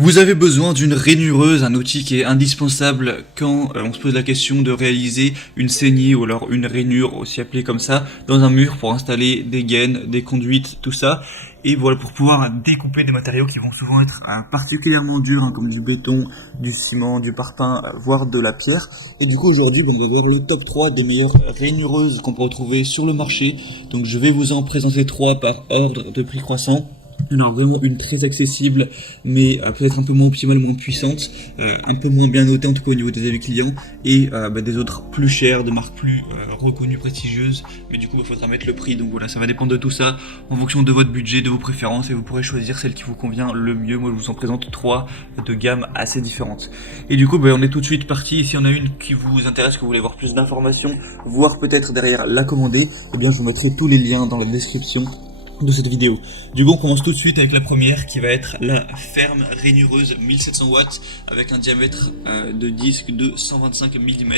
Vous avez besoin d'une rainureuse, un outil qui est indispensable quand on se pose la question de réaliser une saignée ou alors une rainure, aussi appelée comme ça, dans un mur pour installer des gaines, des conduites, tout ça. Et voilà, pour pouvoir découper des matériaux qui vont souvent être particulièrement durs, comme du béton, du ciment, du parpaing, voire de la pierre. Et du coup aujourd'hui, on va voir le top 3 des meilleures rainureuses qu'on peut retrouver sur le marché. Donc je vais vous en présenter 3 par ordre de prix croissant. Alors vraiment une très accessible, mais peut-être un peu moins optimale, moins puissante, un peu moins bien notée en tout cas au niveau des avis clients, et des autres plus chères, de marques plus reconnues, prestigieuses, mais du coup il faudra mettre le prix, donc voilà, ça va dépendre de tout ça, en fonction de votre budget, de vos préférences, et vous pourrez choisir celle qui vous convient le mieux. Moi je vous en présente 3 de gamme assez différentes. Et du coup on est tout de suite parti. Si on a une qui vous intéresse, que vous voulez voir plus d'informations, voire peut-être derrière la commander, eh bien je vous mettrai tous les liens dans la description de cette vidéo. Du coup on commence tout de suite avec la première qui va être la ferme rainureuse 1700 watts avec un diamètre de disque de 125 mm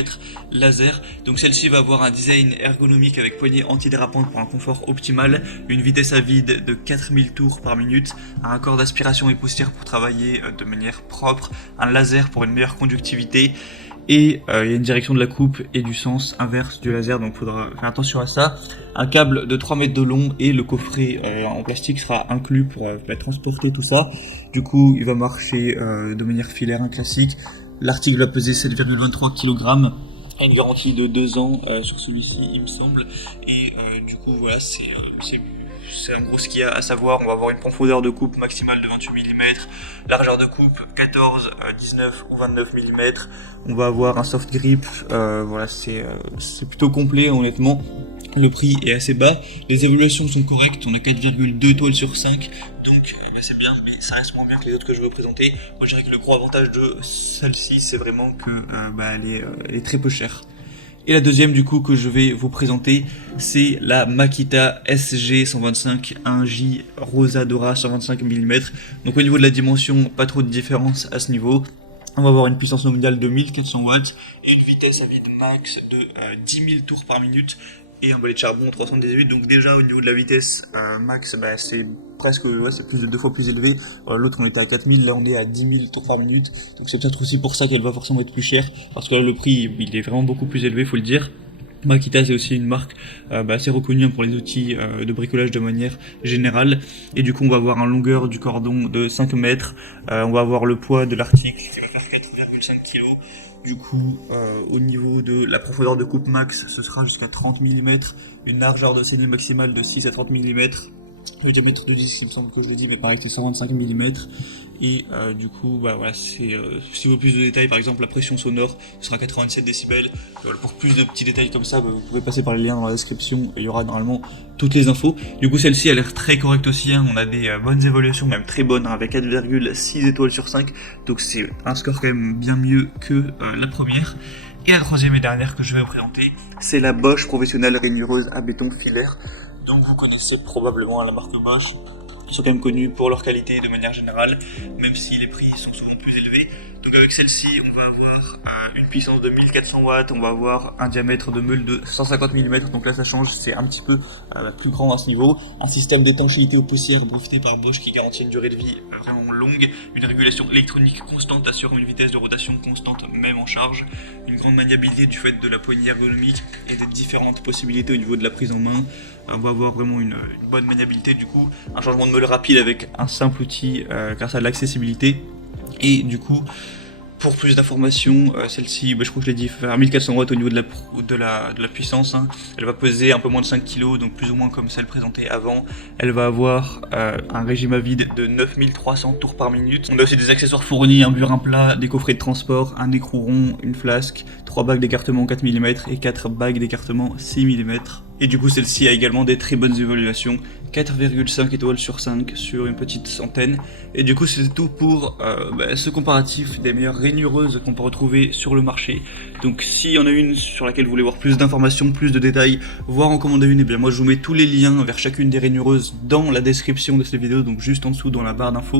laser. Donc celle-ci va avoir un design ergonomique avec poignée antidérapante pour un confort optimal, une vitesse à vide de 4000 tours par minute, un corps d'aspiration et poussière pour travailler de manière propre, un laser pour une meilleure conductivité, et il y a une direction de la coupe et du sens inverse du laser, donc il faudra faire attention à ça. Un câble de 3 mètres de long et le coffret en plastique sera inclus pour transporter tout ça. Du coup il va marcher de manière filaire, un classique. L'article va peser 7,23 kg. Une garantie de 2 ans sur celui-ci il me semble. Et du coup voilà, c'est en gros ce qu'il y a à savoir. On va avoir une profondeur de coupe maximale de 28 mm, largeur de coupe 14, 19 ou 29 mm. On va avoir un soft grip, voilà, c'est plutôt complet honnêtement. Le prix est assez bas, les évaluations sont correctes, on a 4,2 étoiles sur 5, donc c'est bien, mais ça reste moins bien que les autres que je vais vous présenter. Moi je dirais que le gros avantage de celle-ci, c'est vraiment que elle est très peu chère. Et la deuxième du coup que je vais vous présenter, c'est la Makita SG 125 1J Rosadora 125 mm. Donc au niveau de la dimension, pas trop de différence à ce niveau. On va avoir une puissance nominale de 1400 watts et une vitesse à vide max de 10 000 tours par minute et un bolet de charbon 318. Donc déjà au niveau de la vitesse max, c'est presque, c'est plus de 2 fois plus élevé. L'autre on était à 4000, là on est à 10 000 tours par minute. Donc c'est peut-être aussi pour ça qu'elle va forcément être plus chère, parce que là le prix il est vraiment beaucoup plus élevé, faut le dire. Makita c'est aussi une marque assez reconnue pour les outils de bricolage de manière générale. Et du coup on va avoir une longueur du cordon de 5 mètres, on va avoir le poids de l'article qui va faire 4,5 kg. Du coup au niveau de la profondeur de coupe max, ce sera jusqu'à 30 mm, une largeur de saignée maximale de 6 à 30 mm. Le diamètre de disque, il me semble que je l'ai dit, mais pareil, c'est 125 mm. Et du coup, voilà, si vous voulez plus de détails, par exemple la pression sonore sera 87 décibels. Pour plus de petits détails comme ça, vous pouvez passer par les liens dans la description, et il y aura normalement toutes les infos. Du coup, celle-ci a l'air très correcte aussi, on a des bonnes évaluations, même très bonnes, avec 4,6 étoiles sur 5. Donc c'est un score quand même bien mieux que la première. Et la troisième et dernière que je vais vous présenter, c'est la Bosch professionnelle rainureuse à béton filaire. Donc vous connaissez probablement la marque Bosch. Ils sont quand même connus pour leur qualité de manière générale, même si les prix sont souvent plus élevés. Donc avec celle-ci, on va avoir une puissance de 1400 watts, on va avoir un diamètre de meule de 150 mm, donc là ça change, c'est un petit peu plus grand à ce niveau. Un système d'étanchéité aux poussières breveté par Bosch qui garantit une durée de vie vraiment longue, une régulation électronique constante assurant une vitesse de rotation constante même en charge, une grande maniabilité du fait de la poignée ergonomique et des différentes possibilités au niveau de la prise en main. On va avoir vraiment une bonne maniabilité, du coup un changement de meule rapide avec un simple outil grâce à l'accessibilité. Et du coup, pour plus d'informations, celle-ci, je crois que je l'ai dit, faire 1400 watts au niveau de la puissance. Elle va peser un peu moins de 5 kg, donc plus ou moins comme celle présentée avant. Elle va avoir un régime à vide de 9300 tours par minute. On a aussi des accessoires fournis, un burin plat, des coffrets de transport, un écrou rond, une flasque, 3 bagues d'écartement 4 mm et 4 bagues d'écartement 6 mm. Et du coup celle-ci a également des très bonnes évaluations, 4,5 étoiles sur 5 sur une petite centaine. Et du coup c'est tout pour ce comparatif des meilleures rainureuses qu'on peut retrouver sur le marché. Donc s'il y en a une sur laquelle vous voulez voir plus d'informations, plus de détails, voire en commander une, et bien moi je vous mets tous les liens vers chacune des rainureuses dans la description de cette vidéo, donc juste en dessous dans la barre d'infos.